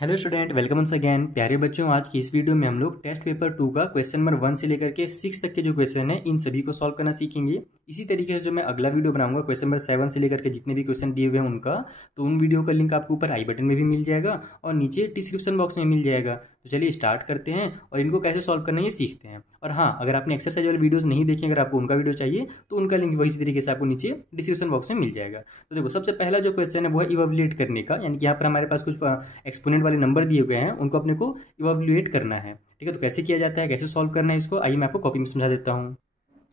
Hello student, welcome once again. प्यारे बच्चों, आज की इस वीडियो में हम लोग टेस्ट पेपर 2 का क्वेश्चन नंबर 1 से लेकर के 6 तक के जो क्वेश्चन है इन सभी को सॉल्व करना सीखेंगे। इसी तरीके से जो मैं अगला वीडियो बनाऊंगा क्वेश्चन नंबर 7 से लेकर के जितने भी क्वेश्चन दिए हुए हैं उनका, तो उन वीडियो का लिंक आपको ऊपर आई बटन में भी मिल जाएगा और नीचे डिस्क्रिप्शन बॉक्स में मिल जाएगा। तो चलिए स्टार्ट करते हैं और इनको कैसे सॉल्व करना है ये सीखते हैं। और हाँ, अगर आपने एक्सरसाइज वाले वीडियोस नहीं देखे, अगर आपको उनका वीडियो चाहिए तो उनका लिंक वही तरीके से आपको नीचे डिस्क्रिप्शन बॉक्स में मिल जाएगा। तो देखो, सबसे पहला जो क्वेश्चन है वो है इवैल्यूएट करने का, यानी कि यहाँ पर हमारे पास कुछ एक्सपोनेंट वाले नंबर दिए गए हैं, उनको अपने को इवैल्यूएट करना है। ठीक है, तो कैसे किया जाता है, कैसे सॉल्व करना है इसको, आइए मैं आपको कॉपी में समझा देता हूँ।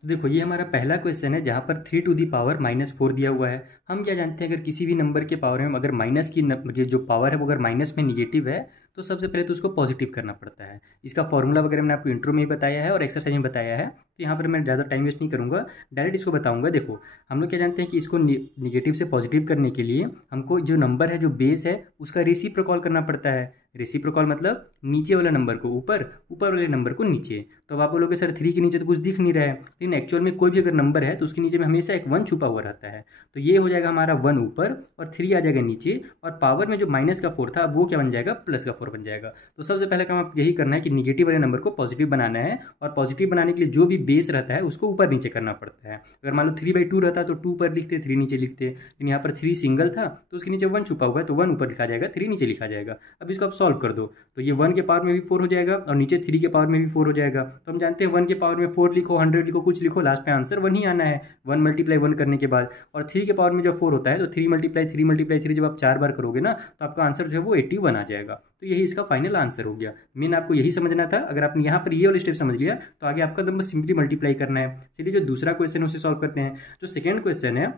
तो देखो, ये हमारा पहला क्वेश्चन है जहाँ पर 3 टू दी पावर -4 दिया हुआ है। हम क्या जानते हैं, अगर किसी भी नंबर के पावर में अगर माइनस की ये जो पावर है वो अगर माइनस में निगेटिव है तो सबसे पहले तो उसको पॉजिटिव करना पड़ता है। इसका फॉर्मूला वगैरह मैंने आपको इंट्रो में ही बताया है और एक्सरसाइज में बताया है, तो यहाँ पर मैं ज़्यादा टाइम वेस्ट नहीं करूँगा, डायरेक्ट इसको बताऊँगा। देखो, हम लोग क्या जानते हैं कि इसको निगेटिव से पॉजिटिव करने के लिए हमको जो नंबर है, जो बेस है, उसका रेसिप्रोकल करना पड़ता है। रेसिप्रोकल मतलब नीचे वाला नंबर को ऊपर, ऊपर वाले नंबर को नीचे। तो अब आप बोलोगे सर 3 के नीचे तो कुछ दिख नहीं रहा है, लेकिन एक्चुअल में कोई भी अगर नंबर है तो उसके नीचे में हमेशा एक 1 छुपा हुआ रहता है। तो ये हो जाएगा हमारा 1 ऊपर और 3 आ जाएगा नीचे, और पावर में जो माइनस का 4 था अब वो क्या बन जाएगा, प्लस का 4 बन जाएगा। तो सबसे पहले काम आप यही करना है कि निगेटिव वाले नंबर को पॉजिटिव बनाना है, और पॉजिटिव बनाने के लिए जो भी बेस रहता है उसको ऊपर नीचे करना पड़ता है। अगर मान लो 3/2 रहता है तो 2 पर लिखते, 3 नीचे लिखते, लेकिन यहाँ पर 3 सिंगल था तो उसके नीचे 1 छुपा हुआ है तो 1 ऊपर लिखा जाएगा, 3 नीचे लिखा जाएगा। अब इसको आप सॉल्व कर दो तो ये 1 के पावर में भी 4 हो जाएगा और नीचे 3 के पावर में भी 4 हो जाएगा। तो हम जानते हैं 1 के पावर में 4 लिखो, 100 लिखो, कुछ लिखो, लास्ट में आंसर 1 ही आना है। 1 × 1 करने के बाद, और 3 के पावर में जब 4 होता है तो 3 × 3 जब आप 4 बार करोगे ना तो आपका आंसर जो है वो 81 आ जाएगा। तो यही इसका फाइनल आंसर हो गया। मेन आपको यही समझना था। अगर आपने यहाँ पर ये वाला स्टेप समझ लिया तो आगे आपका बस सिंपली मल्टीप्लाई करना है। चलिए जो दूसरा क्वेश्चन है उसे सॉल्व करते हैं। जो सेकेंड क्वेश्चन है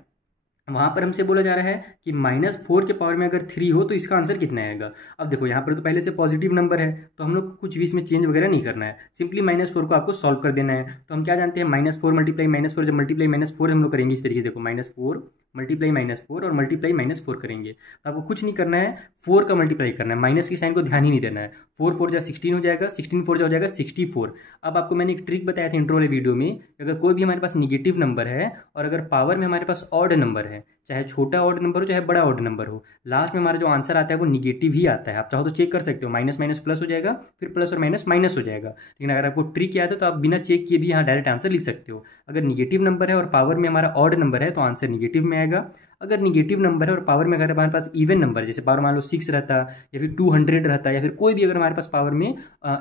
वहाँ पर हमसे बोला जा रहा है कि -4 के पावर में अगर 3 हो तो इसका आंसर कितना आएगा। अब देखो, यहाँ पर तो पहले से पॉजिटिव नंबर है तो हम लोग को कुछ भी इसमें चेंज वगैरह नहीं करना है, सिंपली -4 को आपको सॉल्व कर देना है। तो हम क्या जानते हैं, -4 मल्टीप्लाई -4, जब मल्टीप्लाई -4 हम लोग करेंगे इस तरीके से, देखो -4 मल्टीप्लाई -4 और मल्टीप्लाई -4 करेंगे तो आपको कुछ नहीं करना है, 4 का मल्टीप्लाई करना है, माइनस की साइन को ध्यान ही नहीं देना है। 4 4 जा 16 हो जाएगा, 16 4 जा हो जाएगा 64। अब आपको मैंने एक ट्रिक बताया था इंट्रो वाले वीडियो में, अगर कोई भी हमारे पास निगेटिव नंबर है और अगर पावर में हमारे पास ऑड नंबर है, चाहे छोटा ऑड नंबर हो चाहे बड़ा ऑड नंबर हो, लास्ट में हमारा जो आंसर आता है वो निगेटिव ही आता है। आप चाहो तो चेक कर सकते हो, माइनस माइनस प्लस हो जाएगा, फिर प्लस और माइनस माइनस हो जाएगा। लेकिन अगर आपको ट्रिक याद है तो आप बिना चेक किए भी यहाँ डायरेक्ट आंसर लिख सकते हो। अगर निगेटिव नंबर है और पावर में हमारा ऑड नंबर है तो आंसर निगेटिव में आएगा। अगर निगेटिव नंबर है और पावर में अगर हमारे पास इवन नंबर, जैसे पावर मान लो 6 रहता या फिर 200 रहता या फिर कोई भी अगर हमारे पास पावर में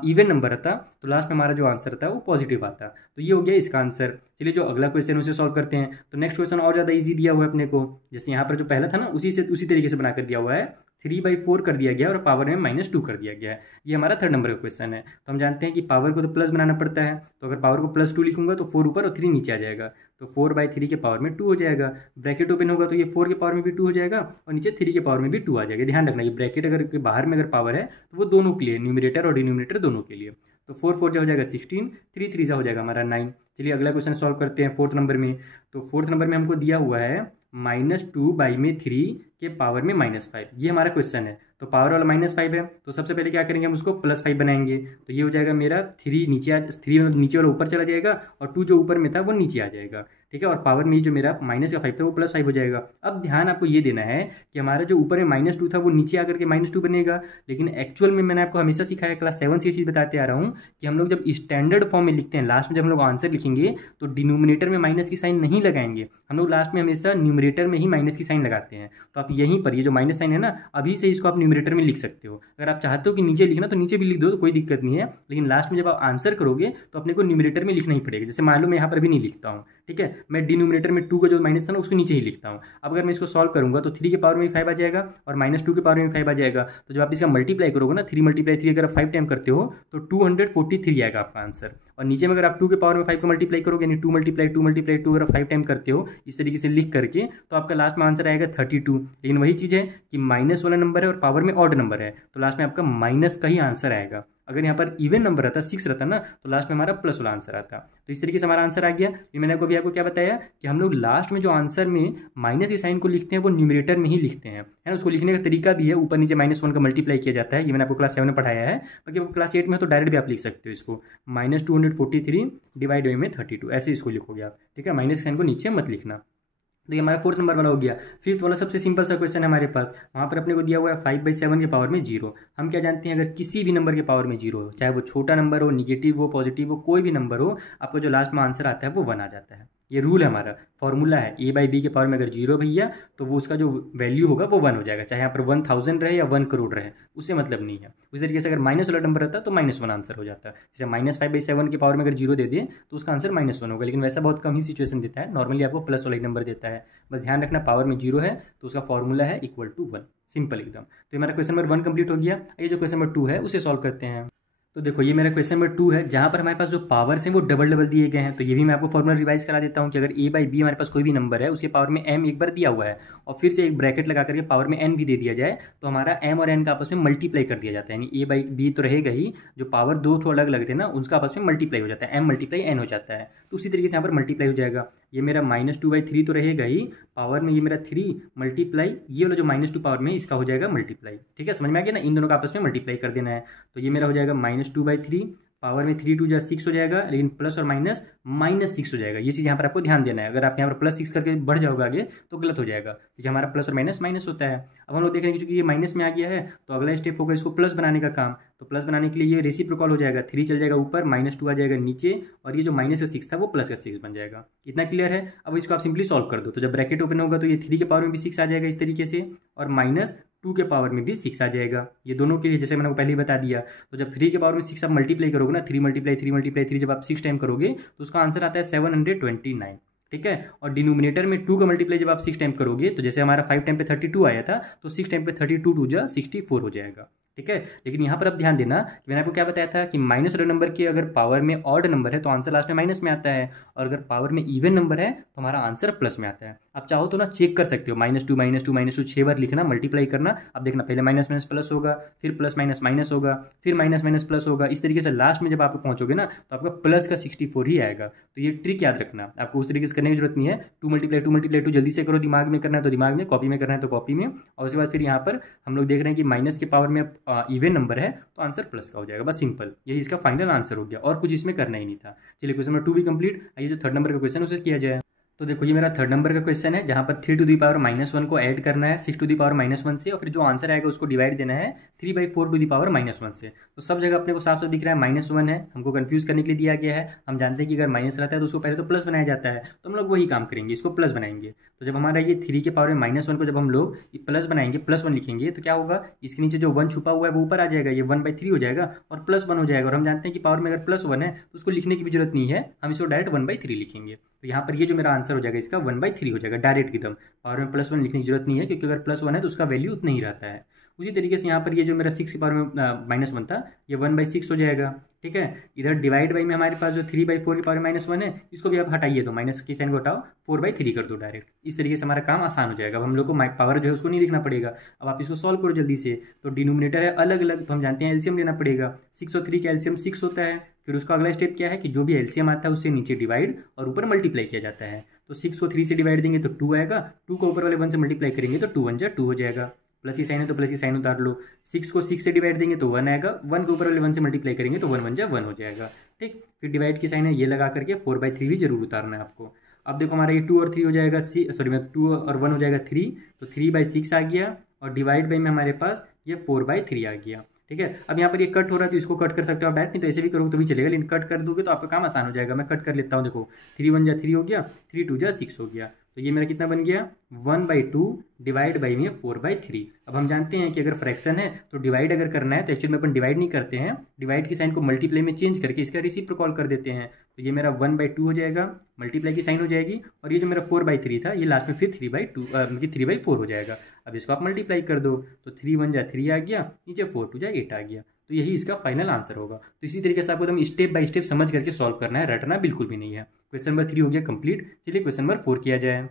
इवन नंबर रहता तो लास्ट में हमारा जो आंसर रहता है वो पॉजिटिव आता। तो ये हो गया इसका आंसर। चलिए जो अगला क्वेश्चन उसे सॉल्व करते हैं। तो नेक्स्ट क्वेश्चन और ज़्यादा इजी दिया हुआ है अपने को, जैसे यहाँ पर जो पहला था ना उसी तरीके से बनाकर दिया हुआ है। 3/4 कर दिया गया और पावर में -2 कर दिया गया है। ये हमारा थर्ड नंबर का क्वेश्चन है। तो हम जानते हैं कि पावर को तो प्लस बनाना पड़ता है, तो अगर पावर को +2 लिखूंगा तो 4 ऊपर और 3 नीचे आ जाएगा, तो 4/3 के पावर में 2 हो जाएगा। ब्रैकेट ओपन होगा तो ये 4 के पावर में भी 2 हो जाएगा और नीचे 3 के पावर में भी 2 आ जाएगा। ध्यान रखना, ये ब्रैकेट अगर के बाहर में अगर पावर है तो वो दोनों के लिए, न्यूमरेटर और डिनोमिनेटर दोनों के लिए। तो 4 4 जा हो जाएगा 16, 3 3 जा हो जाएगा हमारा 9। चलिए अगला क्वेश्चन सॉल्व करते हैं फोर्थ नंबर में। तो फोर्थ नंबर में हमको दिया हुआ है -2/3 के पावर में -5, ये हमारा क्वेश्चन है। तो पावर वाला -5 है तो सबसे पहले क्या करेंगे, हम उसको +5 बनाएंगे। तो ये हो जाएगा मेरा 3 नीचे वाला ऊपर चला जाएगा और 2 जो ऊपर में था वो नीचे आ जाएगा। ठीक है, और पावर में जो मेरा -5 था वो +5 हो जाएगा। अब ध्यान आपको ये देना है कि हमारा जो ऊपर में -2 था वो नीचे आकर के -2 बनेगा, लेकिन एक्चुअल में मैंने आपको हमेशा सिखाया, क्लास 7 से ये चीज़ बताते आ रहा हूँ कि हम लोग जब स्टैंडर्ड फॉर्म में लिखते हैं, लास्ट में जब हम लोग आंसर लिखेंगे तो डिनोमिनेटर में माइनस की साइन नहीं लगाएंगे, हम लोग लास्ट में हमेशा न्यूमरेटर में ही माइनस की साइन लगाते हैं। तो आप यहीं पर ये जो माइनस साइन है ना, अभी से इसको आप न्यूमरेटर में लिख सकते हो। अगर आप चाहते हो कि नीचे लिखना तो नीचे भी लिख दो, तो कोई दिक्कत नहीं है, लेकिन लास्ट में जब आप आंसर करोगे तो अपने को न्यूमरेटर में लिखना ही पड़ेगा। जैसे मान लो मैं यहाँ पर भी नहीं लिखता हूँ, ठीक है, मैं डिनोमिनेटर में 2 का जो माइनस था ना उसको नीचे ही लिखता हूँ। अब अगर मैं इसको सॉल्व करूँगा तो 3 के पावर में भी 5 आ जाएगा और -2 के पावर में भी 5 आ जाएगा। तो जब आप इसका मल्टीप्लाई करोगे ना, 3 × 3 अगर आप 5 टाइम करते हो तो 243 आएगा आपका आंसर। और नीचे में अगर आप 2 के पावर में 5 का मल्टीप्लाई करोगे, यानी 2 × 2 अगर 5 टाइम करते हो इस तरीके से लिख करके, तो आपका लास्ट में आंसर आएगा 32। लेकिन वही चीज़ है कि माइनस वाला नंबर है और पावर में ऑड नंबर है तो लास्ट में आपका माइनस का ही आंसर आएगा। अगर यहाँ पर इवन नंबर रहता, 6 रहता ना, तो लास्ट में हमारा प्लस वाला आंसर आता। तो इस तरीके से हमारा आंसर आ गया। ये मैंने आपको क्या बताया कि हम लोग लास्ट में जो आंसर में माइनस के साइन को लिखते हैं वो न्यूमरेटर में ही लिखते हैं, है ना। उसको लिखने का तरीका भी है, ऊपर नीचे -1 का मल्टीप्लाई किया जाता है। ये मैंने आपको क्लास 7 में पढ़ाया है, बाकी आपको क्लास 8 में तो डायरेक्ट भी आप लिख सकते हो इसको, -243 डिवाइड में 32, ऐसे इसको लिखोगे आप। ठीक है, माइनस साइन को नीचे मत लिखना। तो ये हमारा फोर्थ नंबर वाला हो गया। फिफ्थ वाला सबसे सिंपल सा क्वेश्चन है हमारे पास, वहाँ पर अपने को दिया हुआ है 5/7 के पावर में 0। हम क्या जानते हैं, अगर किसी भी नंबर के पावर में 0 हो, चाहे वो छोटा नंबर हो, निगेटिव हो, पॉजिटिव हो, कोई भी नंबर हो, आपको जो लास्ट में आंसर आता है वो 1 आ जाता है। ये रूल है हमारा, फॉर्मूला है। a/b के पावर में अगर 0 भैया तो वो उसका जो वैल्यू होगा वो 1 हो जाएगा, चाहे यहाँ पर 1000 रहे या 1 करोड़ रहे, उससे मतलब नहीं है। उसी तरीके से अगर माइनस वाला नंबर रहता है तो -1 आंसर हो जाता है। जैसे -5/7 के पावर में अगर 0 दे दिए तो उसका आंसर -1 होगा, लेकिन वैसा बहुत कम ही सिचुएशन देता है, नॉर्मली आपको प्लस वाला नंबर देता है। बस ध्यान रखना पावर में 0 है तो उसका फॉर्मूला है =1, सिंपल एकदम। तो ये हमारा क्वेश्चन नंबर 1 कंप्लीट हो गया। ये जो क्वेश्चन नंबर 2 है उसे सॉल्व करते हैं। तो देखो ये मेरा क्वेश्चन नंबर 2 है, जहाँ पर हमारे पास जो पावर्स हैं वो डबल डबल दिए गए हैं। तो ये भी मैं आपको फॉर्मूला रिवाइज करा देता हूँ कि अगर a/b हमारे पास कोई भी नंबर है उसके पावर में m एक बार दिया हुआ है और फिर से एक ब्रैकेट लगा करके पावर में n भी दे दिया जाए तो हमारा m और n का आपस में मल्टीप्लाई कर दिया जाता है। यानी a/b तो रहेगा ही, जो पावर दो थोड़ा अलग अलग थे ना उनका आपस में मल्टीप्लाई हो जाता है, m × n हो जाता है। तो उसी तरीके से यहाँ पर मल्टीप्लाई हो जाएगा। ये मेरा -2/3 तो रहेगा ही, पावर में ये मेरा 3 मल्टीप्लाई ये वाला जो -2 पावर में इसका हो जाएगा मल्टीप्लाई। ठीक है, समझ में आ गया ना, इन दोनों का आपस में मल्टीप्लाई कर देना है। तो ये मेरा हो जाएगा -2/3, पावर में 3 2 6 हो जाएगा, लेकिन प्लस और माइनस -6 हो जाएगा। ये चीज़ यहाँ पर आपको ध्यान देना है, अगर आप यहाँ पर +6 करके बढ़ जाओगे आगे तो गलत हो जाएगा, क्योंकि हमारा प्लस और माइनस माइनस होता है। अब हम लोग देख रहे हैं कि चूंकि ये माइनस में आ गया है तो अगला स्टेप होगा इसको प्लस बनाने का काम। तो प्लस बनाने के लिए ये रेसिप्रोकल हो जाएगा, 3 चल जाएगा ऊपर, -2 आ जाएगा नीचे, और ये जो -6 था वो +6 बन जाएगा। इतना क्लियर है। अब इसको आप सिंपली सॉल्व कर दो, तो जब ब्रैकेट ओपन होगा तो ये 3 के पावर में भी 6 आ जाएगा इस तरीके से, और -2 के पावर में भी 6 आ जाएगा। ये दोनों के लिए जैसे मैंने पहले ही बता दिया। तो जब 3 के पावर में 6 आप मल्टीप्लाई करोगे ना, 3 × 3 जब आप 6 टाइम करोगे तो उसका आंसर आता है 729। ठीक है, और डिनोमिनेटर में 2 का मल्टीप्लाई जब आप 6 टाइम करोगे तो जैसे हमारा 5 टाइम पे 32 आया था तो 6 टाइम पे 32 2 जा 64 हो जाएगा। ठीक है, लेकिन यहाँ पर अब ध्यान देना कि मैंने आपको क्या बताया था कि माइनस वाले नंबर के अगर पावर में ऑड नंबर है तो आंसर लास्ट में माइनस में आता है, और अगर पावर में इवन नंबर है तो हमारा आंसर प्लस में आता है। आप चाहो तो ना चेक कर सकते हो, -2 6 बार लिखना, मल्टीप्लाई करना। अब देखना पहले माइनस माइनस प्लस होगा, फिर प्लस माइनस माइनस होगा, फिर माइनस माइनस प्लस होगा, इस तरीके से लास्ट में जब आप पहुंचोगे ना तो आपका प्लस का 64 ही आएगा। तो ये ट्रिक याद रखना, आपको उस तरीके से करने की जरूरत नहीं है। 2 जल्दी से करो, दिमाग में करना है तो दिमाग में, कॉपी में करना है तो कॉपी में, और उसके बाद फिर यहाँ पर हम लोग देख रहे हैं कि माइनस के पावर में इवन नंबर है तो आंसर प्लस का हो जाएगा। बस सिंपल, यही इसका फाइनल आंसर हो गया, और कुछ इसमें करना ही नहीं था। चलिए क्वेश्चन नंबर 2 भी कंप्लीट। आइए जो थर्ड नंबर का क्वेश्चन उसे किया जाए। तो देखो ये मेरा थर्ड नंबर का क्वेश्चन है, जहाँ पर 3 टू द पावर -1 को ऐड करना है 6 टू द पावर -1 से, और फिर जो आंसर आएगा उसको डिवाइड देना है 3/4 टू द पावर -1 से। तो सब जगह अपने को साफ साफ दिख रहा है -1 है, हमको कंफ्यूज करने के लिए दिया गया है। हम जानते हैं कि अगर माइनस रहता है तो उसको पहले तो प्लस बनाया जाता है, तो हम लोग वही काम करेंगे, इसको प्लस बनाएंगे। तो जब हमारा ये 3 के पावर में -1 को जब हम लोग प्लस बनाएंगे, +1 लिखेंगे, तो क्या होगा, इसके नीचे जो 1 छुपा हुआ है वो ऊपर आ जाएगा, ये 1/3 हो जाएगा और +1 हो जाएगा। और हम जानते हैं कि पावर में अगर +1 है तो उसको लिखने की भी जरूरत नहीं है, हम इसको डायरेक्ट 1/3 लिखेंगे। तो यहाँ पर ये जो मेरा आंसर हो जाएगा इसका 1/3 हो जाएगा डायरेक्ट एकदम। पावर में +1 लिखने की जरूरत नहीं है, क्योंकि अगर +1 है तो उसका वैल्यू उतना ही रहता है। उसी तरीके से यहाँ पर ये जो मेरा 6 की पावर में -1 था ये 1/6 हो जाएगा। ठीक है, इधर डिवाइड बाई में हमारे पास जो 3/4 की पावर -1 है इसको भी आप हटाइए, तो माइनस की साइन को हटाओ, 4/3 कर दो डायरेक्ट। इस तरीके से हमारा काम आसान हो जाएगा। अब हम लोग को पावर जो है उसको नहीं लिखना पड़ेगा। अब आप इसको सॉल्व करो जल्दी से। तो डिनोमिनेटर है अलग अलग, तो हम जानते हैं एलसीएम लेना पड़ेगा। 6 और 3 का एलसीएम 6 होता है। फिर उसका अगला स्टेप क्या है कि जो भी एलसीएम आता है उससे नीचे डिवाइड और ऊपर मल्टीप्लाई किया जाता है। तो 6 को 3 से डिवाइड देंगे तो 2 आएगा, 2 को ऊपर वाले 1 से मल्टीप्लाई करेंगे तो 2 1 जा 2 हो जाएगा। प्लस की साइन है तो प्लस की साइन उतार लो। 6 को 6 से डिवाइड देंगे तो 1 आएगा, 1 के ऊपर वाले 1 से मल्टीप्लाई करेंगे तो 1 1 जा 1 हो जाएगा। ठीक, फिर डिवाइड की साइन है ये लगा करके 4/3 भी जरूर उतारना है आपको। अब देखो हमारा ये 2 और 3 हो जाएगा, 2 और 1 हो जाएगा 3, तो 3/6 आ गया, और डिवाइड बाई में हमारे पास ये 4/3 आ गया। ठीक है, अब यहाँ पर ये कट हो रहा है तो इसको कट कर सकते हो आप डायरेक्ट, नहीं तो ऐसे भी करोगे तो भी चलेगा, लेकिन कट कर दोगे तो आपका काम आसान हो जाएगा। मैं कट कर लेता हूँ। देखो 3 1 जा 3 हो गया, 3 2 जा 6 हो गया, तो ये मेरा कितना बन गया 1/2 डिवाइड बाई में 4/3। अब हम जानते हैं कि अगर फ्रैक्शन है तो डिवाइड अगर करना है तो एक्चुअली में अपन डिवाइड नहीं करते हैं, डिवाइड की साइन को मल्टीप्लाई में चेंज करके इसका रेसिप्रोकल कर देते हैं। तो ये मेरा 1/2 हो जाएगा, मल्टीप्लाई की साइन हो जाएगी, और ये जो मेरा 4/3 था ये लास्ट में फिर 3/4 हो जाएगा। अब इसको आप मल्टीप्लाई कर दो, तो 3 1 जा 3 आ गया, नीचे 4 2 जा 8 आ गया। तो यही इसका फाइनल आंसर होगा। तो इसी तरीके से आपको एकदम स्टेप बाय स्टेप समझ करके सॉल्व करना है, रटना बिल्कुल भी नहीं है। क्वेश्चन नंबर 3 हो गया कंप्लीट। चलिए क्वेश्चन नंबर 4 किया जाए।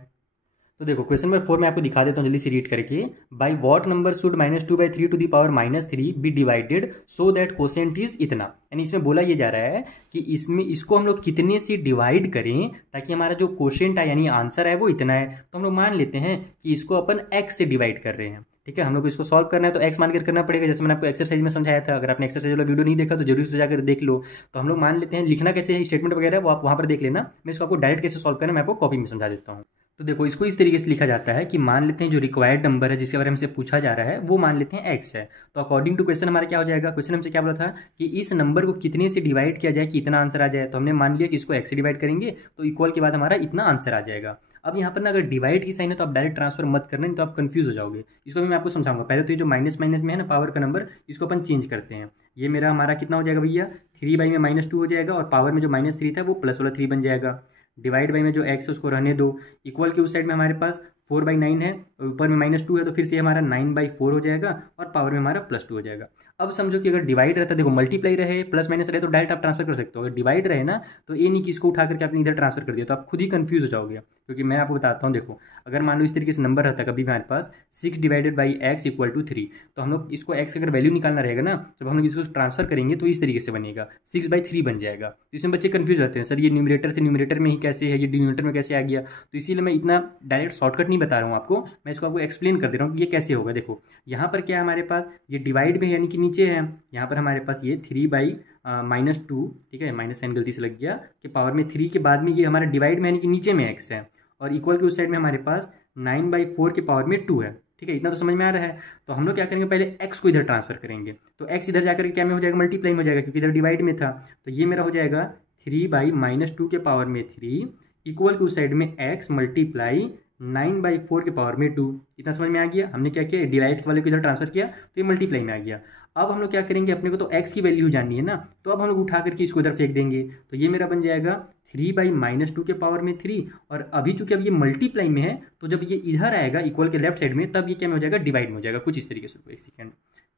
तो देखो क्वेश्चन नंबर 4 में आपको दिखा देता हूँ जल्दी से रीड करके। By what number should -2/3 to the power -3 be divided so that quotient is इतना। यानी इसमें बोला ये जा रहा है कि इसमें इसको हम लोग कितने से डिवाइड करें ताकि हमारा जो कोसेंट है यानी आंसर है वो इतना है। तो हम लोग मान लेते हैं कि इसको अपन x से डिवाइड कर रहे हैं। ठीक है, हम लोग को इसको सॉल्व करना है तो x मान कर करना पड़ेगा, जैसे मैंने आपको एक्सरसाइज में समझाया था। अगर आपने एक्सरसाइज वाला वीडियो नहीं देखा तो जरूर से जाकर देख लो। तो हम लोग मान लेते हैं, लिखना कैसे है स्टेटमेंट वगैरह वो आप वहाँ पर देख लेना। मैं इसको आपको डायरेक्ट कैसे सॉल्व करना है मैं आपको कॉपी में समझा देता हूँ। तो देखो इसको इस तरीके से लिखा जाता है कि मान लेते हैं जो रिक्वायर्ड नंबर है जिसके बारे में हमसे पूछा जा रहा है वो मान लेते हैं x है। तो अकॉर्डिंग टू क्वेश्चन हमारा क्या हो जाएगा, क्वेश्चन हमसे क्या बोला था कि इस नंबर को कितने से डिवाइड किया जाए कि इतना आंसर आ जाए। तो हमने मान लिया कि इसको x से डिवाइड करेंगे तो इक्वल के बाद हमारा इतना आंसर आ जाएगा। अब यहाँ पर ना अगर डिवाइड की साइन है तो आप डायरेक्ट ट्रांसफर मत करना, नहीं तो आप कंफ्यूज हो जाओगे। इसको भी मैं आपको समझाऊंगा। पहले तो ये जो माइनस माइनस में है ना पावर का नंबर, इसको अपन चेंज करते हैं। ये मेरा हमारा कितना हो जाएगा भैया, 3 में -2 हो जाएगा और पावर में जो -3 था वो प्लस वाला 3 बन जाएगा। डिवाइड बाई में जो x है उसको रहने दो। इक्वल के उस साइड में हमारे पास 4/9 है और ऊपर में -2 है तो फिर से हमारा 9/4 हो जाएगा और पावर में हमारा +2 हो जाएगा। अब समझो कि अगर डिवाइड रहता, देखो मल्टीप्लाई रहे प्लस माइनस रहे तो डायरेक्ट आप ट्रांसफर कर सकते हो। अगर डिवाइड रहे ना तो ये नहीं कि इसको उठा करके आपने इधर ट्रांसफर कर दिया, तो आप खुद ही कंफ्यूज हो जाओगे। क्योंकि मैं आपको बताता हूँ, देखो अगर मान लो इस तरीके से नंबर रहता कभी भी हमारे पास 6 divided by x equal to 3, तो हम लोग इसको x अगर वैल्यू निकालना रहेगा ना, जब हम लोग इसको ट्रांसफर करेंगे तो इस तरीके से बनेगा 6/3 बन जाएगा। तो इसमें बच्चे कंफ्यूज रहते हैं, सर ये न्यूमरेटर से न्यूमरेटर में ही कैसे है, ये डिनोमिनेटर में कैसे आ गया। तो इसीलिए मैं इतना डायरेक्ट शॉर्टकट नहीं बता रहा हूँ आपको, मैं इसको आपको एक्सप्लेन कर दे रहा हूँ कि ये कैसे होगा। देखो यहाँ पर क्या है हमारे पास, ये डिवाइड में यानी कि नीचे है, यहाँ पर हमारे पास ये 3/-2, ठीक है, माइनस साइन गलती से लग गया कि पावर में 3 के बाद में ये हमारा डिवाइड में यानी कि नीचे में x है और इक्वल के उस साइड में हमारे पास 9/4 के पावर में 2 है। ठीक है, इतना तो समझ में आ रहा है। तो हम लोग क्या करेंगे, पहले x को इधर ट्रांसफर करेंगे। तो x इधर जाकर के क्या में हो जाएगा, मल्टीप्लाई में हो जाएगा क्योंकि इधर डिवाइड में था। तो ये मेरा हो जाएगा 3/-2 के पावर में 3 इक्वल के उस साइड में x मल्टीप्लाई 9/4 के पावर में 2। इतना समझ में आ गया। हमने क्या किया, डिवाइड वाले को इधर ट्रांसफर किया तो ये मल्टीप्लाई में आ गया। अब हम लोग क्या करेंगे, अपने को तो x की वैल्यू जाननी है ना, तो अब हम लोग उठा करके इसको इधर फेंक देंगे। तो ये मेरा बन जाएगा 3/-2 के पावर में 3। और अभी चूंकि अब ये मल्टीप्लाई में है तो जब ये इधर आएगा इक्वल के लेफ्ट साइड में, तब ये क्या में हो जाएगा, डिवाइड में हो जाएगा। कुछ इस तरीके से, एक सेकेंड,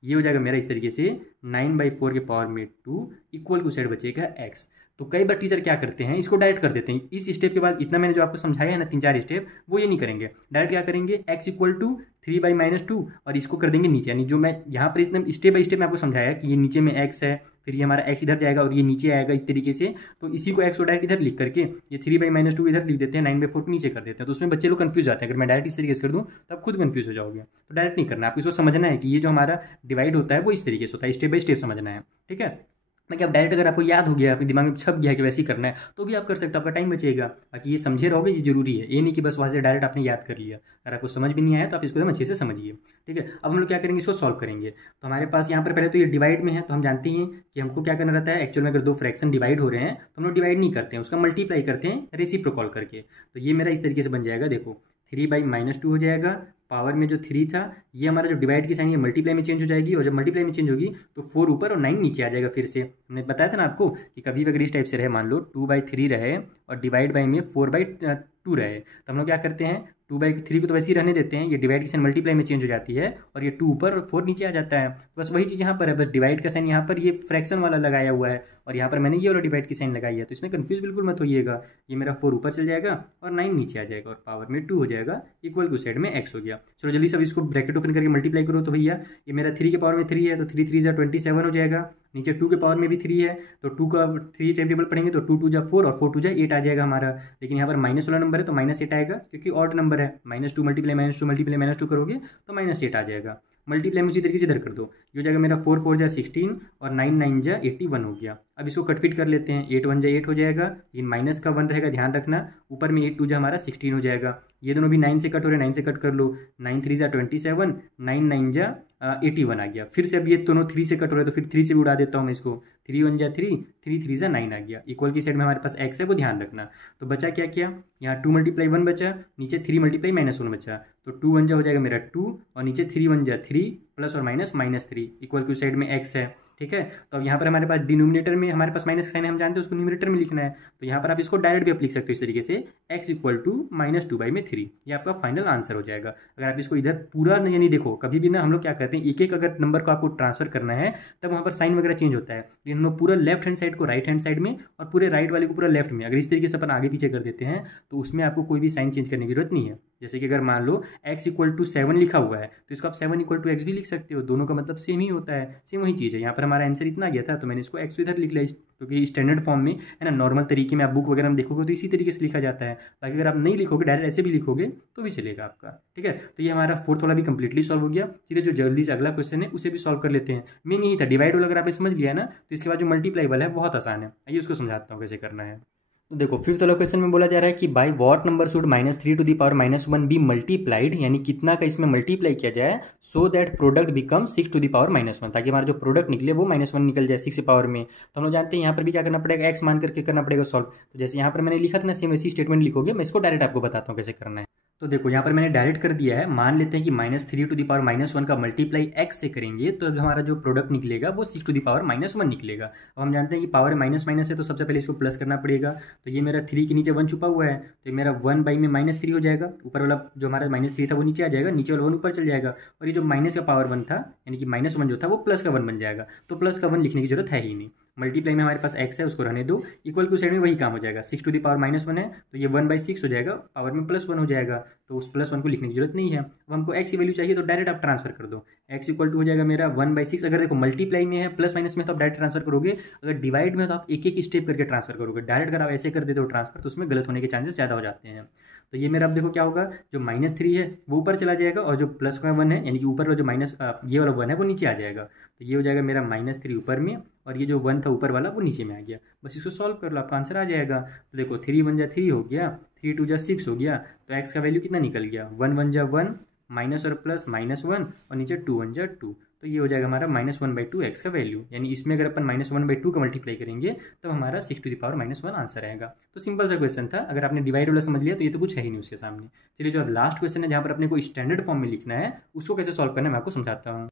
ये हो जाएगा मेरा इस तरीके से 9/4 के पावर में 2 इक्वल टू साइड बचेगा x। तो कई बार टीचर क्या करते हैं, इसको डायरेक्ट कर देते हैं। इस स्टेप के बाद इतना मैंने जो आपको समझाया है ना 3-4 स्टेप, वो ये नहीं करेंगे। डायरेक्ट क्या करेंगे, x इक्वल टू 3/-2 और इसको कर देंगे नीचे। यानी जो मैं यहाँ पर इतना स्टेप बाई स्टेप में आपको समझाया कि ये नीचे में x है, फिर ये हमारा x इधर जाएगा और ये नीचे आएगा इस तरीके से। तो इसी को x को डायरेक्ट इधर लिख करके ये 3/-2 इधर लिख देते हैं, 9/4 को नीचे कर देते हैं। तो उसमें बच्चे लोग कंफ्यूज जाते हैं। अगर मैं डायरेक्ट इस तरीके से कर दूँ तो आप खुद कंफ्यूज हो जाओगे। तो डायरेक्ट नहीं करना, आपको इसको समझना है कि ये जो हमारा डिवाइड होता है वो इस तरीके से होता है, स्टेप बाई स्टेप समझना है। ठीक है, मैं क्या डायरेक्ट अगर आपको याद हो गया, आपके दिमाग में छप गया कि वैसे ही करना है तो भी आप कर सकते हो, आपका टाइम बचेगा। बाकी ये समझे रहोगे, ये जरूरी है। ये नहीं कि बस वहाँ से डायरेक्ट आपने याद कर लिया। अगर आपको समझ भी नहीं आया तो आप इसको एकदम अच्छे से समझिए। ठीक है, अब हम लोग क्या करेंगे, इसको सॉल्व करेंगे। तो हमारे पास यहाँ पर पहले तो ये डिवाइड में है, तो हम जानते हैं कि हमको क्या करना रहता है। एक्चुअल में अगर दो फ्रैक्शन डिवाइड हो रहे हैं तो हम लोग डिवाइड नहीं करते हैं, उसका मल्टीप्लाई करते हैं रेसिप्रोकल करके। तो ये मेरा इस तरीके से बन जाएगा, देखो 3/-2 हो जाएगा। पावर में जो 3 था ये हमारा जो डिवाइड की साइन ये मल्टीप्लाई में चेंज हो जाएगी, और जब मल्टीप्लाई में चेंज होगी तो 4 ऊपर और 9 नीचे आ जाएगा। फिर से हमने बताया था ना आपको कि कभी भी अगर इस टाइप से रहे, मान लो 2/3 रहे और डिवाइड बाई में 4/2 रहे, तो हम लोग क्या करते हैं, 2/3 को तो वैसे ही रहने देते हैं, ये डिवाइड की साइन मल्टीप्लाई में चेंज हो जाती है और ये 2 ऊपर और 4 नीचे आ जाता है। बस वही चीज़ यहाँ पर है, बस डिवाइड का साइन यहाँ पर ये फ्रैक्शन वाला लगाया हुआ है और यहाँ पर मैंने ये वाला डिवाइड की साइन लगाई है। तो इसमें कंफ्यूज बिल्कुल मत होइएगा। ये मेरा 4 ऊपर चल जाएगा और 9 नीचे आ जाएगा और पावर में 2 हो जाएगा, इक्वल टू साइड में x हो गया। चलो जल्दी सब इसको ब्रैकेट ओपन करके मल्टीप्लाई करो। तो भैया ये मेरा 3 के पावर में 3 है तो 3×3 = 27 हो जाएगा। नीचे 2 के पावर में भी 3 है तो 2 का 3 टाइम टेबल पढ़ेंगे तो 2×2 = 4 और 4×2 = 8 आ जाएगा हमारा। लेकिन यहाँ पर माइनस वाला नंबर है तो -8 आएगा क्योंकि ऑड नंबर है। -2 मल्टीप्लाई -2 मल्टीप्लाई -2 करोगे तो -8 आ जाएगा। मल्टीप्लाई में उसी तरीके से इधर कर दो, ये हो जाएगा मेरा 4×4 = 16 और 9×9 = 81 हो गया। अब इसको कटपिट कर लेते हैं, 8×1 = 8 हो जाएगा, लेकिन माइनस का 1 रहेगा, ध्यान रखना। ऊपर में 8×2 हमारा 16 हो जाएगा। ये दोनों भी 9 से कट हो रहे हैं, 9 से कट कर लो, 9×3 = 27, 9×9 = 81 आ गया। फिर से अब ये दोनों 3 से कट हो रहे हैं तो फिर 3 से भी उड़ा देता हूँ मैं इसको, 3×1 = 3, 3×3 = 9 आ गया। इक्वल की साइड में हमारे पास x है, वो ध्यान रखना। तो बचा क्या क्या, यहाँ 2 × 1 बचा, नीचे 3 × -1 बचा। तो 2×1 हो जाएगा मेरा 2 और नीचे 3×1 = 3 प्लस और माइनस -3 इक्वल की साइड में x है। ठीक है, तो अब यहाँ पर हमारे पास डिनोमिनेटर में हमारे पास माइनस साइन है, हम जानते हैं उसको न्यूमरेटर में लिखना है। तो यहाँ पर आप इसको डायरेक्ट भी आप लिख सकते हो इस तरीके से, x = -2/3। ये आपका फाइनल आंसर हो जाएगा। अगर आप इसको इधर पूरा नहीं, नहीं देखो कभी भी ना, हम लोग क्या करते हैं एक एक अगर नंबर को आपको ट्रांसफर करना है तब वहाँ पर साइन वगैरह चेंज होता है। लेकिन हम लोग पूरा लेफ्ट हैंड साइड को राइट हैंड साइड में और पूरे राइट वाले को पूरा लेफ्ट में, अगर इस तरीके से अपन आगे पीछे कर देते हैं तो उसमें आपको कोई भी साइन चेंज करने की जरूरत नहीं है। जैसे कि अगर मान लो x = 7 लिखा हुआ है तो इसको आप 7 = x भी लिख सकते हो, दोनों का मतलब सेम ही होता है, सेम वही चीज़ है। यहाँ पर हमारा आंसर इतना आ गया था तो मैंने इसको x इधर लिख लिया, क्योंकि स्टैंडर्ड फॉर्म में है ना, नॉर्मल तरीके में आप बुक वगैरह में देखोगे तो इसी तरीके से लिखा जाता है। बाकी अगर आप नहीं लिखोगे, डायरेक्ट ऐसे भी लिखोगे तो भी चलेगा आपका। ठीक है, तो ये हमारा 4th वाला भी कंप्लीटली सॉल्व हो गया। सीधे जो जल्दी से अगला क्वेश्चन है उसे भी सॉल्व कर लेते हैं। मेन यही था, डिवाइड वाला अगर आपने समझ लिया ना तो इसके बाद जो मल्टीप्लाई वाला है बहुत आसान है। आइए उसको समझाता हूँ कैसे करना है। तो देखो फिफ्थ वाला क्वेश्चन में बोला जा रहा है कि by what number should -3⁻⁻1 be multiplied, यानी कितना का इसमें मल्टीप्लाई किया जाए सो दैट प्रोडक्ट बिकम 6⁻⁻1, ताकि हमारा जो प्रोडक्ट निकले वो -1 निकल जाए 6 के पावर में। तो हम लोग जानते हैं यहाँ पर भी क्या करना पड़ेगा, एक्स मान करके करना पड़ेगा सॉल्व। तो जैसे यहाँ पर मैंने लिखा था ना, सेम वैसी स्टेटमेंट लिखोगे। मैं इसको डायरेक्ट आपको बताता हूँ कैसे करना है। तो देखो यहाँ पर मैंने डायरेक्ट कर दिया है। मान लेते हैं कि -3⁻⁻1 का मल्टीप्लाई एक्स से करेंगे तो हमारा जो प्रोडक्ट निकलेगा वो 6⁻⁻1 निकलेगा। अब हम जानते हैं कि पावर माइनस माइनस है तो सबसे पहले इसको प्लस करना पड़ेगा। तो ये मेरा 3 के नीचे 1 छुपा हुआ है, तो ये मेरा 1 बाई में -3 हो जाएगा। ऊपर वाला जो हमारा -3 था वो नीचे आ जाएगा, नीचे वाला 1 ऊपर चल जाएगा। और ये जो माइनस का पावर 1 था, यानी कि -1 जो था वो प्लस का 1 बन जाएगा। तो प्लस का 1 लिखने की जरूरत है ही नहीं। मल्टीप्लाई में हमारे पास एक्स है, उसको रहने दो। इक्वल की साइड में वही काम हो जाएगा। 6⁻⁻1 है तो ये 1/6 हो जाएगा, पावर में +1 हो जाएगा। तो उस +1 को लिखने की जरूरत नहीं है। अब हमको एक्स की वैल्यू चाहिए तो डायरेक्ट आप ट्रांसफर कर दो। एक्स इक्वल टू हो जाएगा मेरा 1/6। अगर देखो मल्टीप्लाई में है, प्लस माइनस में तो आप डायरेक्ट ट्रांसफर करोगे। अगर डिवाइड में तो आप एक एक स्टेप करके ट्रांसफर करोगे। डायरेक्ट अगर आप ऐसे कर देते हो ट्रांसफर तो उसमें गलत होने के चांसेस ज़्यादा हो जाते हैं। तो ये मेरा अब देखो क्या होगा, जो -3 है वो ऊपर चला जाएगा और जो प्लस का 1 है, यानी कि ऊपर वाला जो माइनस ये वाला 1 है वो नीचे आ जाएगा। तो ये हो जाएगा मेरा -3 ऊपर में और ये जो 1 था ऊपर वाला वो नीचे में आ गया। बस इसको सॉल्व कर लो, आपका आंसर आ जाएगा। तो देखो 3 1 जा 3 हो गया, 3 2 जा 6 हो गया। तो एक्स का वैल्यू कितना निकल गया, 1 1 जा 1, माइनस और प्लस -1 और नीचे 2 1 जा 2। तो ये हो जाएगा हमारा -1/2 एक्स का वैल्यू। यानी इसमें अगर अपन -1/2 का मल्टीप्लाई करेंगे तब हमारा 6⁻⁻1 आंसर आएगा। तो सिंपल सा क्वेश्चन था। अगर आपने डिवाइड वाला समझ लिया तो ये तो कुछ है ही नहीं उसके सामने। चलिए जो अब लास्ट क्वेश्चन है जहाँ पर अपने को स्टैंडर्ड फॉर्म में लिखना है, उसको कैसे सॉल्व करना है मैं आपको समझाता हूँ।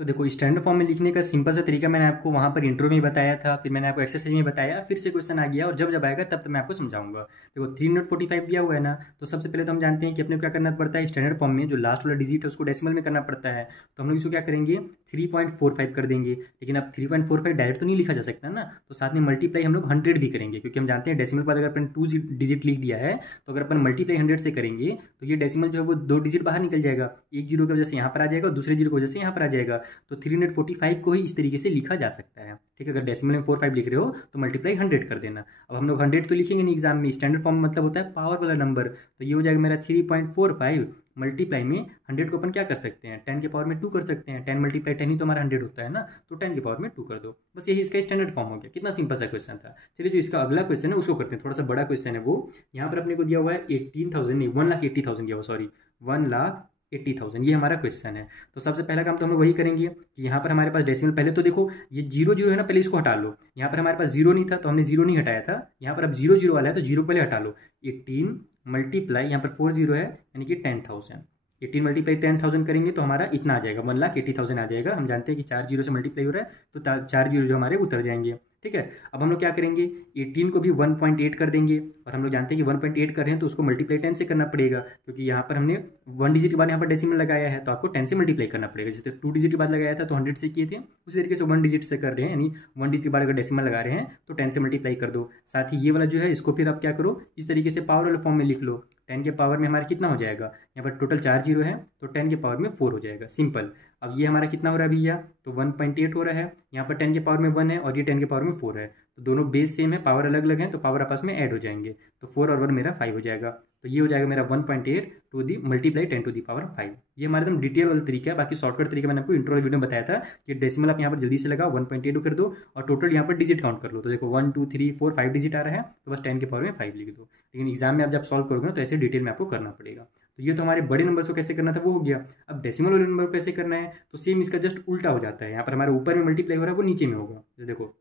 तो देखो स्टैंडर्ड फॉर्म में लिखने का सिंपल सा तरीका मैंने आपको वहाँ पर इंट्रो में बताया था, फिर मैंने आपको एक्सरसाइज में बताया, फिर से क्वेश्चन आ गया और जब आएगा तब मैं आपको समझाऊंगा। देखो 345 दिया हुआ है ना, तो सबसे पहले तो हम जानते हैं कि अपने को क्या करना पड़ता है, स्टैंडर्ड फॉर्म में जो लास्ट वाला डिजिट है उसको डेसिमल में करना पड़ता है। तो हम लोग इसको क्या करेंगे, 3.45 कर देंगे। लेकिन अब 3.45 डायरेक्ट तो नहीं लिखा जा सकता ना, तो साथ में मल्टीप्लाई हम लोग 100 भी करेंगे, क्योंकि हम जानते हैं डेसिमल के बाद अगर अपन 2 डिजिट लिख दिया है तो अगर अपन मल्टीप्लाई 100 से करेंगे तो ये डेसिमल जो है वो 2 डिजिट बाहर निकल जाएगा। एक जीरो की वजह से यहाँ पर आ जाएगा और दूसरे जीरो की वजह से यहाँ पर आ जाएगा। तो 345 को ही इस तरीके से लिखा जा सकता है। ठीक है, अगर डेसिमल में 45 लिख रहे हो तो मल्टीप्लाई 100 कर देना। अब हम लोग 100 तो लिखेंगे नहीं एग्जाम में, स्टैंडर्ड फॉर्म मतलब होता है पावर वाला नंबर। तो ये हो जाएगा मेरा 3.45 मल्टीप्लाई में 100 को अपन क्या कर सकते हैं, 10 के पावर में 2 कर सकते हैं। 10 मल्टीप्लाई 10 ही तो हमारा 100 होता है ना, तो 10 के पावर में 2 कर दो। बस यही इसका स्टैंडर्ड फॉर्म हो गया। कितना सिंपल सा क्वेश्चन था। चलिए जो इसका अगला क्वेश्चन है उसको करते हैं, थोड़ा सा बड़ा क्वेश्चन है वो। यहाँ पर अपने को दिया हुआ है 18,000 नहीं 1,80,000 दिया हुआ, सॉरी 1,80,000 ये हमारा क्वेश्चन है। तो सबसे पहला काम तो हम लोग वही करेंगे कि यहाँ पर हमारे पास डेसिमल, पहले तो देखो ये 0 0 है ना, पहले इसको हटा लो। यहाँ पर हमारे पास 0 नहीं था तो हमने 0 नहीं हटाया था। यहाँ पर अब 0 0 वाला है तो 0 पहले हटा लो। 18 मल्टीप्लाई यहाँ पर 4 0 है, यानी कि 10,000। 18 मल्टीप्लाई 10,000 करेंगे तो हमारा इतना आ जाएगा, 1,80,000 आ जाएगा। हम जानते हैं कि 4 जीरो से मल्टीप्लाई हो रहा है तो 4 जीरो जो हमारे उतर जाएंगे। ठीक है, अब हम लोग क्या करेंगे, 18 को भी 1.8 कर देंगे। और हम लोग जानते हैं कि 1.8 कर रहे हैं तो उसको मल्टीप्लाई 10 से करना पड़ेगा, क्योंकि यहाँ पर हमने 1 डिजिट के बाद यहाँ पर डेसिमल लगाया है तो आपको 10 से मल्टीप्लाई करना पड़ेगा। जैसे 2 डिजिट के बाद लगाया था तो 100 से किए थे, उसी तरीके से 1 डिजिट से कर रहे हैं, यानी 1 डिजिट के बाद अगर डेसिमल लगा रहे हैं तो 10 से मल्टीप्लाई कर दो। साथ ही ये वाला जो है इसको फिर आप क्या करो, इस तरीके से पावर वाले फॉर्म में लिख लो। 10 के पावर में हमारा कितना हो जाएगा, यहाँ पर टोटल 4 जीरो है तो 10 के पावर में 4 हो जाएगा, सिंपल। अब ये हमारा कितना हो रहा है भैया, तो 1.8 हो रहा है। यहाँ पर 10 के पावर में 1 है और ये 10 के पावर में 4 है, तो दोनों बेस सेम है, पावर अलग अलग है तो पावर आपस में ऐड हो जाएंगे। तो 4 और 1 मेरा 5 हो जाएगा। तो ये हो जाएगा मेरा 1.8 to the multiply 10 to the power 5। ये हमारा एकदम डिटेल वाला तरीका है। बाकी शॉर्टकट तरीका मैंने आपको इंट्रो वीडियो में बताया था कि डेसिमल आप यहाँ पर जल्दी से लगाओ, 1.8 कर दो और टोटल यहाँ पर डिजिट काउंट कर लो। तो देखो 1 2 3 4 5 डिजिट आ रहा है, तो बस 10 के पावर में 5 लिख दो। लेकिन एग्जाम में आप जब सॉल्व करोगे ना तो ऐसे डिटेल में आपको करना पड़ेगा। तो ये तो हमारे बड़े नंबर को कैसे करना था वो हो गया। अब डेसिमल वाले नंबर को कैसे करना है, तो सेम इसका जस्ट उल्टा हो जाता है। यहाँ पर हमारे ऊपर में मल्टीप्लाई हो रहा है वो नीचे में होगा। जैसे देखो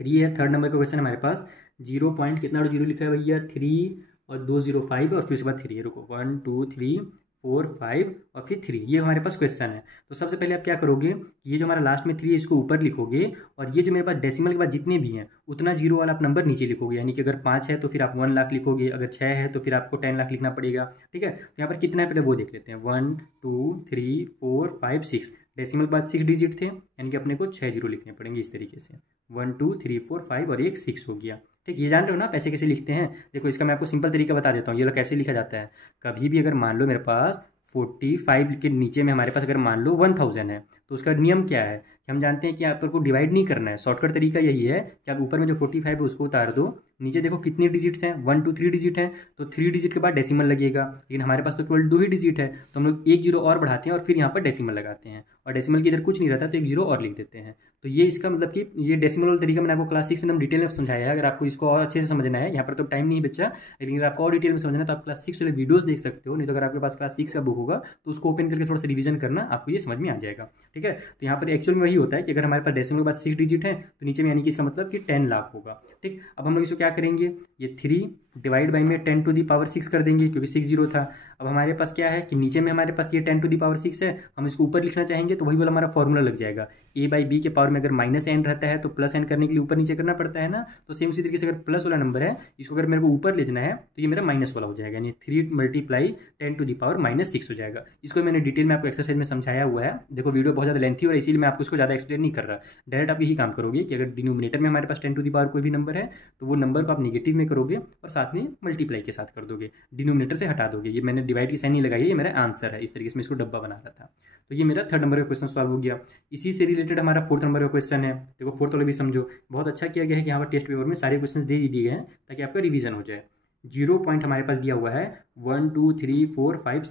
3 है, थर्ड नंबर का क्वेश्चन हमारे पास 0 पॉइंट कितना जीरो लिखा है भैया, 3 और 205 और फिर उसके बाद 3 है। रुको 1 2 3 4 5 और फिर 3, ये हमारे पास क्वेश्चन है। तो सबसे पहले आप क्या करोगे, ये जो हमारा लास्ट में 3 है इसको ऊपर लिखोगे और ये जो मेरे पास डेसिमल के बाद जितने भी हैं उतना जीरो वाला आप नंबर नीचे लिखोगे। यानी कि अगर 5 है तो फिर आप 1 लाख लिखोगे, अगर 6 है तो फिर आपको 10 लाख लिखना पड़ेगा। ठीक है, तो यहाँ पर कितना है पहले वो देख लेते हैं। 1 2 3 4 5 6, डेसिमल के बाद 6 डिजिट थे, यानी कि अपने को 6 जीरो लिखने पड़ेंगे इस तरीके से। 1 2 3 4 5 और एक 6 हो गया। ठीक, ये जान रहे हो ना पैसे कैसे लिखते हैं। देखो इसका मैं आपको सिंपल तरीका बता देता हूँ, ये लोग कैसे लिखा जाता है। कभी भी अगर मान लो मेरे पास 45 के नीचे में हमारे पास अगर मान लो 1000 है तो उसका नियम क्या है कि हम जानते हैं कि आप को डिवाइड नहीं करना है। शॉर्टकट तरीका यही है कि आप ऊपर में जो 45 है उसको उतार दो, नीचे देखो कितने डिजिट्स हैं, 1 2 3 डिजिट हैं, तो 3 डिजिट के बाद डेसिमल लगेगा, लेकिन हमारे पास तो केवल 2 ही डिजिट है, तो हम लोग एक जीरो और बढ़ाते हैं और फिर यहाँ पर डेसिमल लगाते हैं, और डेसिमल की इधर कुछ नहीं रहता तो एक जीरो और लिख देते हैं। तो ये इसका मतलब कि ये डेसिमल वाला तरीका मैंने आपको क्लास 6 में एकदम डिटेल में समझाया है। अगर आपको इसको और अच्छे से समझना है, यहाँ पर तो टाइम नहीं बचा, लेकिन अगर आपको और डिटेल में समझना है तो आप क्लास 6 वाले वीडियोस देख सकते हो, नहीं तो अगर आपके पास क्लास 6 का बुक होगा तो उसको ओपन करके थोड़ा सा रिवीजन करना, आपको ये समझ में आ जाएगा। ठीक है, तो यहाँ पर एक्चुअल में वही होता है कि अगर हमारे पास डेसिमल के बाद 6 डिजिट है तो नीचे में यानी कि इसका मतलब कि 10 लाख होगा। ठीक, अब हम लोग इसको क्या करेंगे, ये 3 डिवाइड बाई में 10 टू दी पावर 6 कर देंगे, क्योंकि 6 जीरो था। अब हमारे पास क्या है कि नीचे में हमारे पास ये 10 टू दी पावर 6 है, हम इसको ऊपर लिखना चाहेंगे तो वही वाला हमारा फॉर्मूला लग जाएगा, ए बाई बी के पावर में अगर माइनस एन रहता है तो प्लस एन करने के लिए ऊपर नीचे करना पड़ता है ना, तो सेम उसी तरीके से अगर प्लस वाला नंबर है इसको अगर मेरे को ऊपर ले जाना है तो ये मेरा माइनस वाला हो जाएगा, यानी 3 मल्टीप्लाई 10 टू दी पावर -6 हो जाएगा। इसको मैंने डिटेल में आपको एक्सरसाइज में समझाया हुआ है, देखो वीडियो बहुत ज़्यादा लेंथी और इसीलिए मैं आपको इसको ज़्यादा एक्सप्लेन नहीं कर रहा। डायरेक्ट आप यही काम करोगे कि अगर डिनोमिनेटर में हमारे पास 10 टू दी पावर कोई भी नंबर है तो वो नंबर को आप नेगेटिव में करोगे और साथ में मल्टीप्लाई के साथ कर दोगे, डिनोमिनेटर से हटा दोगे। ये मैंने डिवाइड की साइन नहीं लगाई है, ये मेरा आंसर है, इस तरीके से मैं इसको डब्बा बना रहा था। तो ये मेरा 3rd नंबर का क्वेश्चन सॉल्व हो गया। इसी से रिलेटेड हमारा 4th नंबर का क्वेश्चन है, देखो 4th वाला भी समझो, बहुत अच्छा किया गया है कि यहाँ पर टेस्ट पेपर में सारे क्वेश्चन दे दिए गए हैं ताकि आपका रिवीजन हो जाए। 0 पॉइंट हमारे पास दिया हुआ है 1 2 3 4 5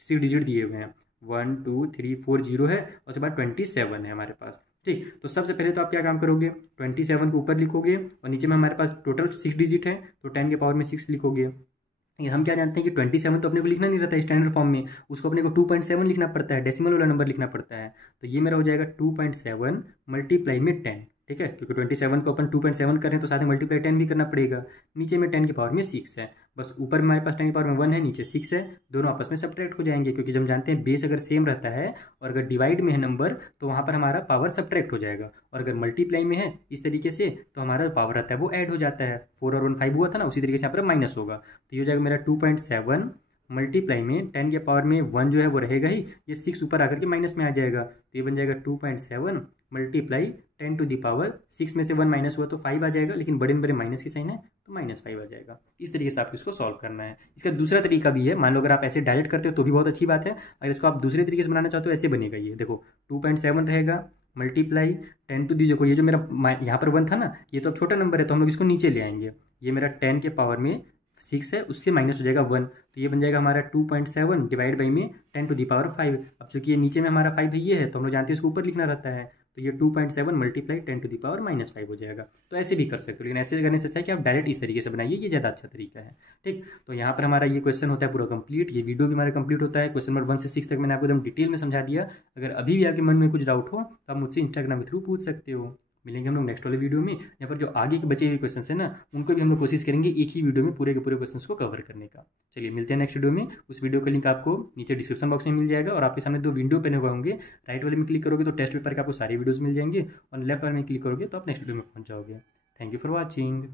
6 डिजिट दिए हुए हैं, 1 2 3 4 0 है और उसके बाद 27 है हमारे पास। ठीक, तो सबसे पहले तो आप क्या काम करोगे, 27 को ऊपर लिखोगे और नीचे में हमारे पास टोटल 6 डिजिट है तो 10 के पावर में 6 लिखोगे। लेकिन हम क्या जानते हैं कि 27 तो अपने को लिखना नहीं रहता है स्टैंडर्ड फॉर्म में, उसको अपने को 2.7 लिखना पड़ता है, डेसिमल वाला नंबर लिखना पड़ता है। तो ये मेरा हो जाएगा 2.7 मल्टीप्लाई में 10। ठीक है, क्योंकि 27 को अपन 2.7 कर रहे हैं तो साथ में मल्टीप्लाई 10 भी करना पड़ेगा। नीचे में 10 के पावर में 6 है, बस ऊपर हमारे पास 10 के पावर में 1 है, नीचे 6 है, दोनों आपस में सब्ट्रैक्ट हो जाएंगे, क्योंकि जब हम जानते हैं बेस अगर सेम रहता है और अगर डिवाइड में है नंबर तो वहाँ पर हमारा पावर सब्ट्रैक्ट हो जाएगा, और अगर मल्टीप्लाई में है इस तरीके से तो हमारा पावर रहता है वो ऐड हो जाता है। 4 और 1 5 हुआ था ना, उसी तरीके से यहाँ पर माइनस होगा। तो ये हो जाएगा मेरा 2.7 मल्टीप्लाई में 10 के पावर में 1 जो है वो रहेगा ही, ये 6 ऊपर आकर के माइनस में आ जाएगा, तो ये बन जाएगा 2.7 मल्टीप्लाई 10 टू दी पावर 6 में से 1 माइनस हुआ तो 5 आ जाएगा, लेकिन बड़े में बड़े माइनस की साइन है तो -5 आ जाएगा। इस तरीके से आपको इसको सॉल्व करना है। इसका दूसरा तरीका भी है, मान लो अगर आप ऐसे डायरेक्ट करते हो तो भी बहुत अच्छी बात है, अगर इसको आप दूसरे तरीके से बनाना चाहते हो ऐसे बनेगा। ये देखो 2.7 रहेगा मल्टीप्लाई 10 टू दी, देखो ये जो मेरा यहाँ पर 1 था ना, ये तो अब छोटा नंबर है तो हम लोग इसको नीचे ले आएंगे, ये मेरा 10 के पावर में 6 है, उससे माइनस हो जाएगा 1, तो ये बन जाएगा हमारा 2.7 डिवाइड बाई में 10 टू दी पावर 5। अब चूंकि ये नीचे में हमारा 5 है, ये है तो हम लोग जानते हैं इसको ऊपर लिखना रहता है, तो ये 2.7 मल्टीप्लाई 10 टू दी पावर -5 हो जाएगा। तो ऐसे भी कर सकते हो, लेकिन ऐसे करने से अच्छा है कि आप डायरेक्ट इस तरीके से बनाइए, ये ज़्यादा अच्छा तरीका है। ठीक, तो यहाँ पर हमारा ये क्वेश्चन होता है पूरा कंप्लीट, ये वीडियो भी हमारा कंप्लीट होता है। क्वेश्चन नंबर 1 से 6 तक मैंने आपको एकदम डिटेल में समझा दिया। अगर अभी भी आपके मन में कुछ डाउट हो तो आप मुझसे इंस्टाग्राम के थ्रू पूछ सकते हो। मिलेंगे हम लोग नेक्स्ट वाले वीडियो में, यहाँ पर जो आगे के बचे हुए क्वेश्चन है ना, उनको भी हम लोग कोशिश करेंगे एक ही वीडियो में पूरे के पूरे क्वेश्चन को कवर करने का। चलिए मिलते हैं नेक्स्ट वीडियो में। उस वीडियो का लिंक आपको नीचे डिस्क्रिप्शन बॉक्स में मिल जाएगा, और आपके सामने 2 विंडो बने हुए होंगे। राइट वाले में क्लिक करोगे तो टेस्ट पेपर के आपको सारे वीडियोस मिल जाएंगे, और लेफ्ट वाले में क्लिक करोगे तो आप नेक्स्ट वीडियो में पहुंच जाओगे। Thank you for watching.